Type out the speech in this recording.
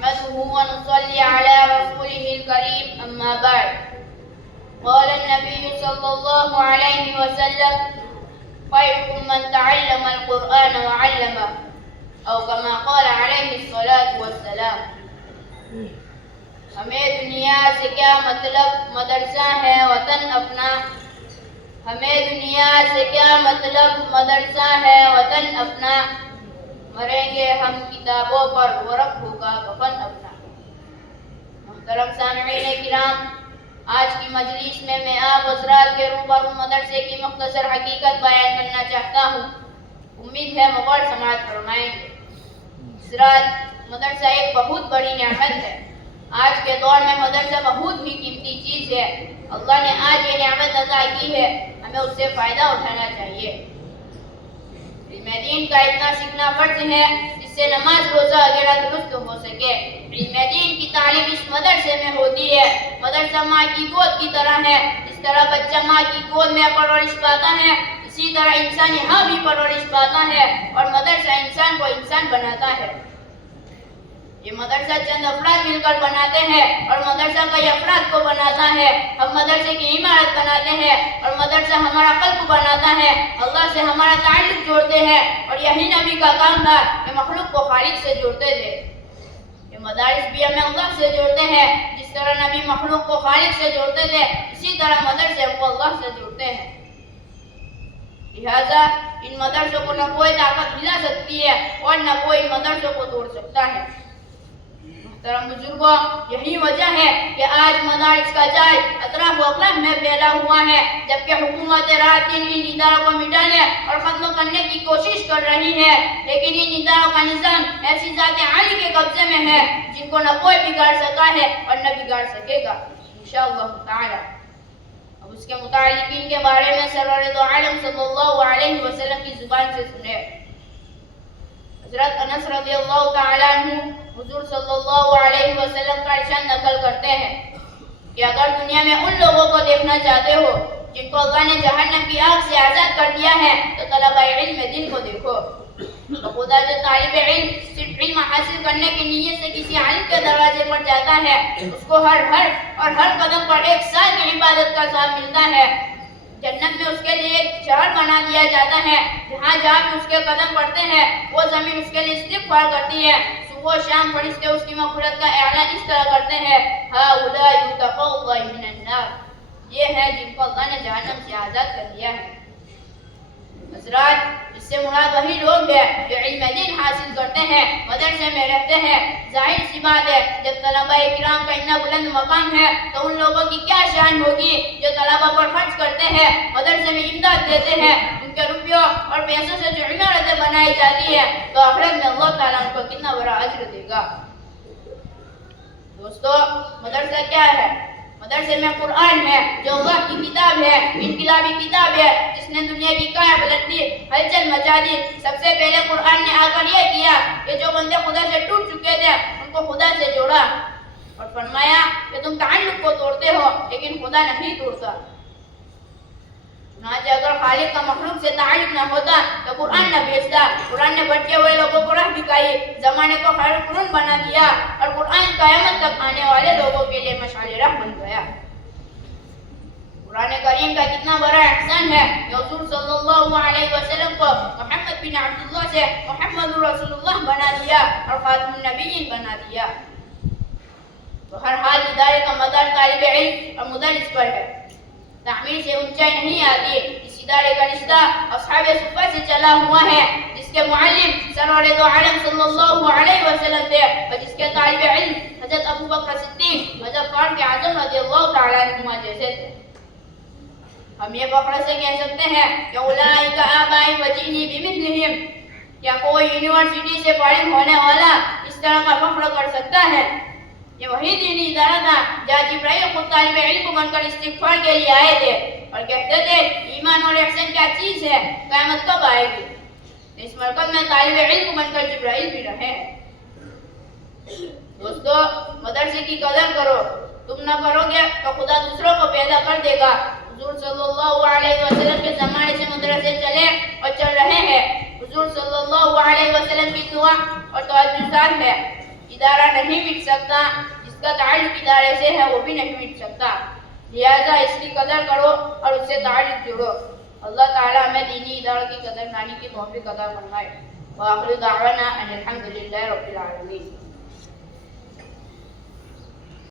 نحمده ونصلي على رسوله الكريم أما بعد. قال النبي صلى الله عليه وسلم: خيركم من تعلم القرآن وعلمه، أو كما قال عليه الصلاة والسلام. ہمیں دنیا سے کیا مطلب، مدرسہ ہے وطن اپنا. ہمیں دنیا سے کیا مطلب، مدرسہ ہے وطن اپنا. مریں گے ہم کتابوں پر، ورق ہوگا کفن اپنا. محترم سامعین کرام، آج کی مجلس میں آپ حضرات کے روبرو مدرسے کی مختصر حقیقت بیان کرنا چاہتا ہوں. امید ہے مغور سماعت فرمائیں گے. حضرات، مدرسہ ایک بہت بڑی نعمت ہے. آج کے دور میں مدرسہ بہت ہی قیمتی چیز ہے. اللہ نے آج یہ نعمت عطا کی ہے، ہمیں اس سے فائدہ اٹھانا چاہیے. علم دین کا اتنا سیکھنا فرض ہے جس سے نماز روزہ وغیرہ درست ہو سکے. علم دین کی تعلیم اس مدرسے میں ہوتی ہے. مدرسہ ماں کی گود کی طرح ہے. جس طرح بچہ ماں کی گود میں پرورش پاتا ہے، اسی طرح انسان یہاں بھی پرورش پاتا ہے، اور مدرسہ انسان کو انسان بناتا ہے. یہ مدرسہ چند افراد مل کر بناتے ہیں، اور مدرسہ کئی افراد کو بناتا ہے. ہم مدرسے کی عمارت بناتے ہیں، اور مدرسہ ہمارا قلب بناتا ہے. اللہ سے ہمارا تعلق جوڑتے ہیں، اور یہی نبی کا کام تھا کہ مخلوق کو خالق سے جوڑتے تھے. یہ مدارس بھی ہمیں اللہ سے جوڑتے ہیں. جس طرح نبی مخلوق کو خالق سے جوڑتے تھے، اسی طرح مدرسے ہم کو اللہ سے جوڑتے ہیں. لہذا ان مدرسوں کو نہ کوئی طاقت ہلا سکتی ہے اور نہ کوئی مدرسوں کو توڑ سکتا ہے. محترم بزرگوں، یہی وجہ ہے کہ آج مدارس کا جال اطراف و اقلاف میں پھیلا ہوا ہے، جبکہ حکومت رات دن ان اداروں کو مٹانے اور ختم کرنے کی کوشش کر رہی ہے. لیکن ان اداروں کا نظام ایسی ذات عالی کے قبضے میں ہے جن کو نہ کوئی بگاڑ سکا ہے اور نہ بگاڑ سکے گا انشاءاللہ تعالی. اب اس کے متعلقین کے بارے میں سرور دو عالم صلی اللہ علیہ وسلم کی زبان سے سنے. حضرت انس رضی اللہ تعالیٰ عنہ حضور صلی اللہ علیہ وسلم کا ارشاد نقل کرتے ہیں کہ اگر دنیا میں ان لوگوں کو دیکھنا چاہتے ہو جن کو اللہ نے جہنم کی آگ سے آزاد کر دیا ہے تو طلبہ علم دین کو دیکھو. خدا جو طالب علم صرف علم حاصل کرنے کی نیت سے کسی عالم کے دروازے پر جاتا ہے، اس کو ہر قدم پر ایک سال کی عبادت کا ثواب ملتا ہے. جنت میں اس کے لیے ایک شہر بنا دیا جاتا ہے، جہاں جہاں بھی اس کے قدم پڑتے ہیں وہ زمین اس کے لیے استغفار کرتی ہے. صبح و شام فرشتے اس کی مغفرت کا اعلان اس طرح کرتے ہیں: ہؤلاء یتقون من النار، یہ ہے جن کو اللہ نے جہنم سے آزاد کر دیا ہے. حضرات، اس سے مراد وہی لوگ ہیں جو علم دین حاصل کرتے ہیں، مدرسے میں رہتے ہیں. ظاہر سی بات ہے، جب طلبہ کرام کا اتنا بلند مقام ہے تو ان لوگوں کی کیا شان ہوگی جو طلبہ پر خرچ کرتے ہیں، مدرسے میں امداد دیتے ہیں. ان کے روپیوں اور پیسوں سے جو عمارتیں بنائی جاتی ہے تو آخرت میں اللہ تعالیٰ ان کو کتنا بڑا اجر دے گا. دوستو، مدرسہ کیا ہے؟ مدرسے میں قرآن ہے جو اللہ کی کتاب ہے، انقلابی کتاب ہے جس نے دنیا کی کائیں پلٹ دی، ہلچل مچا دی. سب سے پہلے قرآن نے آ کر یہ کیا کہ جو بندے خدا سے ٹوٹ چکے تھے ان کو خدا سے جوڑا، اور فرمایا کہ تم تعلق کو توڑتے ہو لیکن خدا نہیں توڑتا. چنانچہ اگر خالق کا مخلوق سے تعلق نہ ہوتا تو قرآن نہ بھیجتا. قرآن نے بھٹکے ہوئے لوگوں کو راہ دکھائی، زمانے کو خیر قرون بنا دیا، اور قرآن قیامت تک آنے والے لوگوں کے لیے مشعل راہ بن گیا. قرآن کریم کا کتنا بڑا احسان ہے کہ حضور صلی اللہ علیہ وسلم کو محمد بن عبداللہ سے محمد رسول اللہ بنا دیا اور خاتم النبیین بنا دیا. تو ہر حال ادارے کا مدار طالب علم اور مدرس پر ہے. تعمیر سے اونچائی نہیں آتی. اس ادارے کا رشتہ اصحاب صفہ سے چلا ہوا ہے، جس کے معلم سرور دو عالم صلی اللہ علیہ وسلم تھے، اور جس کے طالب علم حضرت ابو بکر صدیق، حضرت فاروق اعظم رضی اللہ تعالیٰ عنہما جیسے تھے. ہم یہ فخر سے کہہ سکتے ہیں کہ اولئک آبائی وجینی بمثلہم. کیا کوئی یونیورسٹی سے فارغ ہونے والا اس طرح کا فخر کر سکتا ہے؟ یہ وہی دینی ادارہ تھا جہاں جبرائیل خود طالب علم کو بن کر استغفار کے لیے آئے تھے اور کہتے تھے ایمان اور احسان کیا چیز ہے، قیامت کب آئے گی. اس مرکز میں طالب علم کو بن کر جبرائیل بھی رہے. دوستو، مدرسے کی قدر کرو. تم نہ کرو گے تو خدا دوسروں کو پیدا کر دے گا. حضور صلی اللہ علیہ وسلم کے زمانے سے مدرسے چلے اور چل رہے ہیں. حضور صلی اللہ علیہ وسلم کی دعا اور توجہ ہے ادارہ نہیں مٹ سکتا، جس کا تعلق ادارے سے ہے وہ بھی نہیں مٹ سکتا، لہذا اس کی قدر کرو اور اس سے تعلق جوڑو۔ اللہ تعالیٰ ہمیں دینی اداروں کی قدر دانی کی توفیق عطا فرمائے۔ وآخر دعوانا ان الحمد للہ رب العالمین۔